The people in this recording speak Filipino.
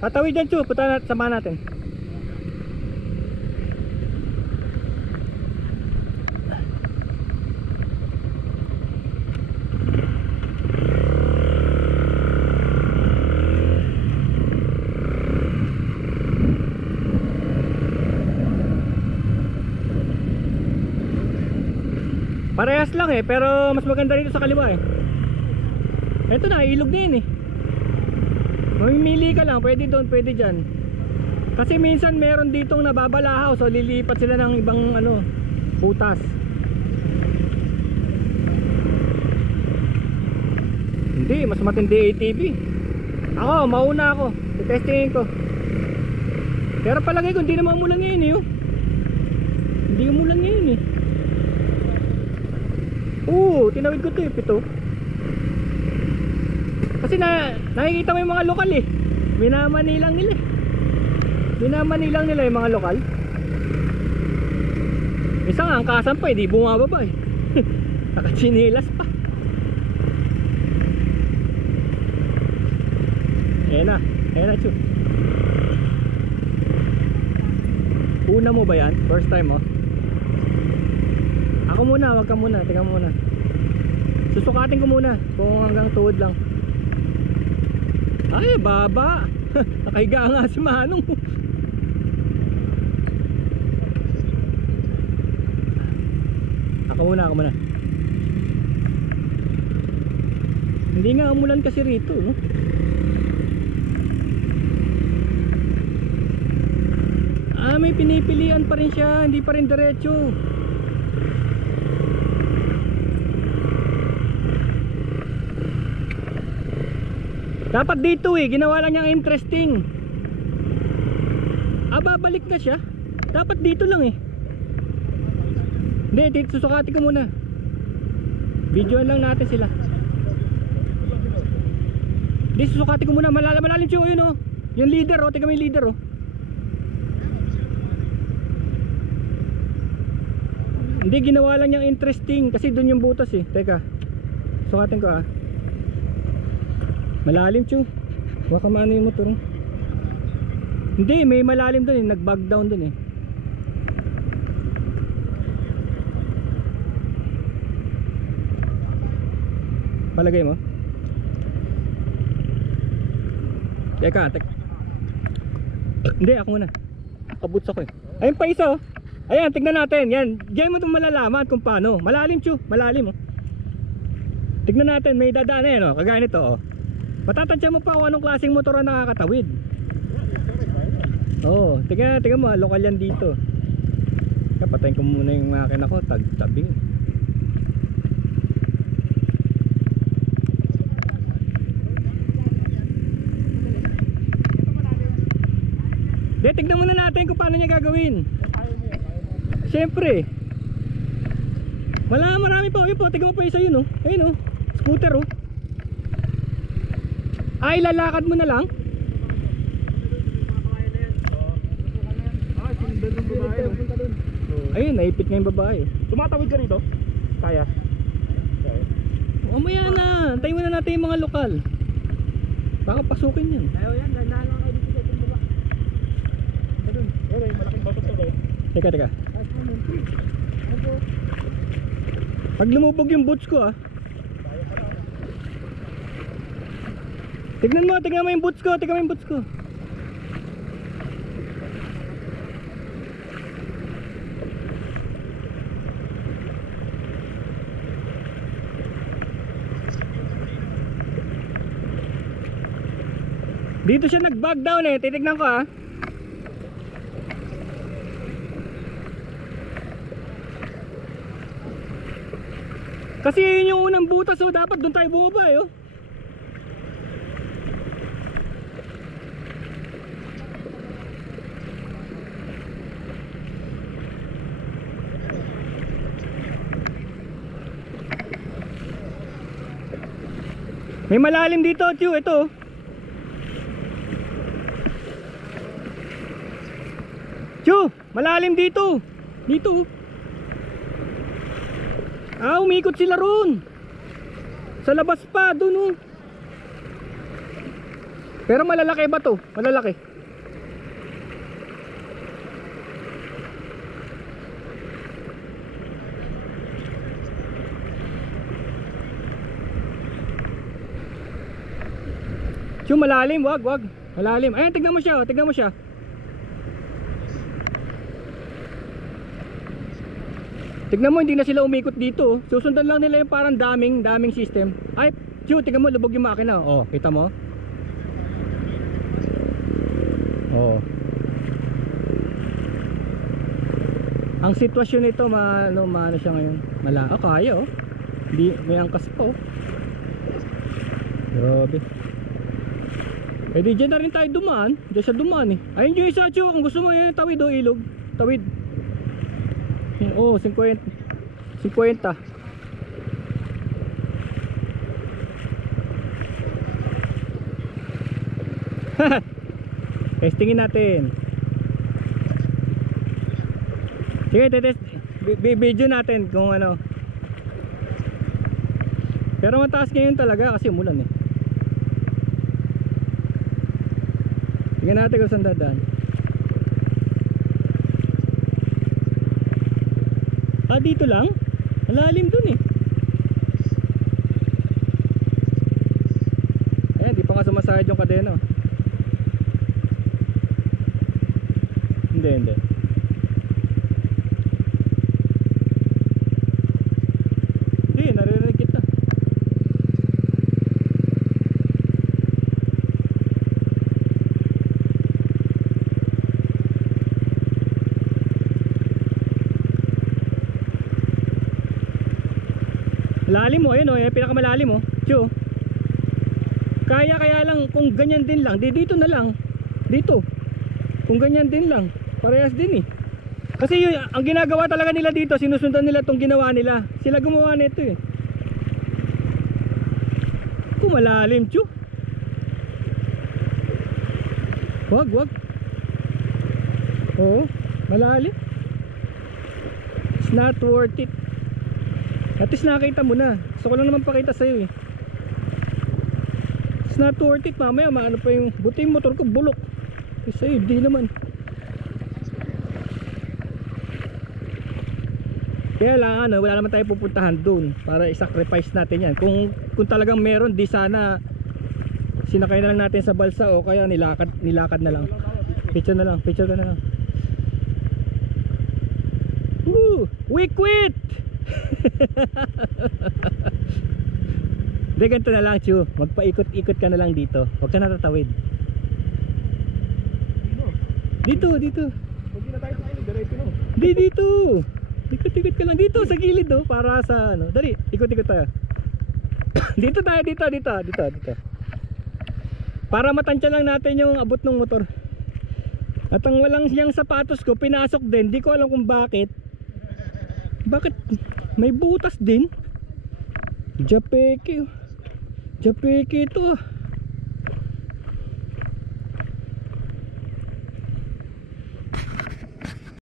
Tatawid dyan, Chu. Punta natin, samahan natin. Parehas lang eh, pero mas maganda rito sa kaliwa eh. Ito na, ilog na yun eh. Mamimili ka lang, pwede doon, pwede dyan. Kasi minsan meron ditong nababalahaw, so lilipat sila ng ibang ano, butas. Hindi, mas matindi ATV. Ako, mauna ako, testingin ko. Pero palagay ko, hindi naman umulan ngayon eh. Hindi umulan ngayon eh. Oo, tinawid ko to eh, 7. Kasi nakikita mo yung mga lokal eh. Minamanilang nila eh. Minamanilang nila yung mga lokal. Isang angkasan pa eh, di bumababa eh. Nakatsinilas pa. Ayan na Chu. Una mo ba yan? First time oh? Ako muna, wag ka muna, tingnan muna. Susukatin ko muna kung hanggang tuhod lang. Ay, baba. Nakahiga nga si Manong. Ako muna. Hindi nga umulan kasi rito, no? May pinipilian pa rin siya, hindi pa rin diretso. Dapat dito eh, ginawa lang niyang interesting. Babalik na siya. Dapat dito lang eh. Hindi, dito susukatin ko muna. Videoan lang natin sila. Hindi, susukatin ko muna. Malalim siya yun oh. Yung leader oh, tingnan mo yung leader oh. Hindi, ginawa lang niyang interesting. Kasi doon yung butas eh. Teka, sukatin ko ah. Malalim Chu. Baka maano yung motor. Hindi, may malalim doon eh. Nag-bug down doon eh. Palagay mo? Teka. Hindi, ako muna. Kabuts ako eh. Ayun pa isa oh. Ayan, tignan natin. Yan, diyan mo itong malalaman kung paano. Malalim Chu, malalim oh. Tignan natin, may dadaan na yan oh. Kagaya nito oh. Matatansya mo pa kung anong klaseng motor ang nakakatawid. Oo, tingnan mo, lokal yan dito. Patayin ko muna yung makina ko, tabing. Tignan muna natin kung paano niya gagawin. Siyempre. Marami pa, yun po, tignan mo pa isa yun oh. Ayun oh, scooter oh. Ay, lalakad mo na lang? Ayun, naipit nga yung babae. Tumatawid ka rito? Kaya? Mamaya na, antayin mo na natin yung mga lokal. Baka pasukin yan. Ayaw yan, dahan-dahan lang kayo dito sa itong baba. Doon, malaking bato to doon. Teka. Pag lumubog yung boots ko ah. Tignan mo yung boots ko, Dito siya nag-bug down eh, titignan ko ah. Kasi yun yung unang butas so dapat doon tayo bumaba eh oh. May malalim dito, Chu, ito. Chu, malalim dito. Dito. Umikot sila roon. Sa labas pa, doon oh. Pero malalaki ba to? Malalaki. Yung malalim, wag. Malalim. Ayun, tignan mo siya, tignan mo siya. Tignan mo, hindi na sila umikot dito. Susundan lang nila yung parang daming system. Ay, Chu, tignan mo, lubog yung makina. Oh, kita mo? Oh. Ang sitwasyon nito, maano siya ngayon. Kaya oh. Hindi, may angkas pa oh. Grabe. Eh di dyan na rin tayo dumaan. Diyan siya dumaan eh. Ayun yung isa, Chu, kung gusto mo yung tawid oh, ilog. Tawid. Oh, 50. Testingin natin. Sige, test. Video natin kung ano. Pero mataas ngayon talaga kasi umulan eh. Tingnan natin kung saan dadaan. Dito lang? Malalim dun eh. Ayan, di pa nga sumasahid yung kadena. Hindi. Hindi, naririnig kita. Lalim mo, ayun o, pinakamalalim mo. Chu. Kaya lang kung ganyan din lang, dito na lang. Dito. Kung ganyan din lang, parehas din eh. Kasi yun, ang ginagawa talaga nila dito, sinusundan nila tong ginawa nila. Sila gumawa nito eh. Kung malalim, Chu. Wag. Oo, malalim. It's not worth it. At least nakita mo na. Gusto ko lang naman pakita sa'yo eh. It's not worth it. Mamaya maano pa yung buti yung motor ko bulok. Sa'yo di naman. Kaya lang wala naman tayo pupuntahan dun para i-sacrifice natin yan. Kung talagang meron, di sana sinakay na lang natin sa balsa o kaya nilakad na lang. Picture ka na lang. Woo! We quit! Hindi, ganito na lang, Chu. Magpaikot-ikot ka na lang dito. Huwag ka natatawid. Dito. Huwag na tayo tayo, diretso no. Di dito. Ikot-ikot ka lang dito sa gilid oh, para sa ano. Dali, ikot-ikot tayo. Dito tayo, dito. Para matansya lang natin yung abot ng motor. At ang walang siyang sapatos ko, pinasok din. Di ko alam kung bakit. Bakit may butas din? Japeke ito ah.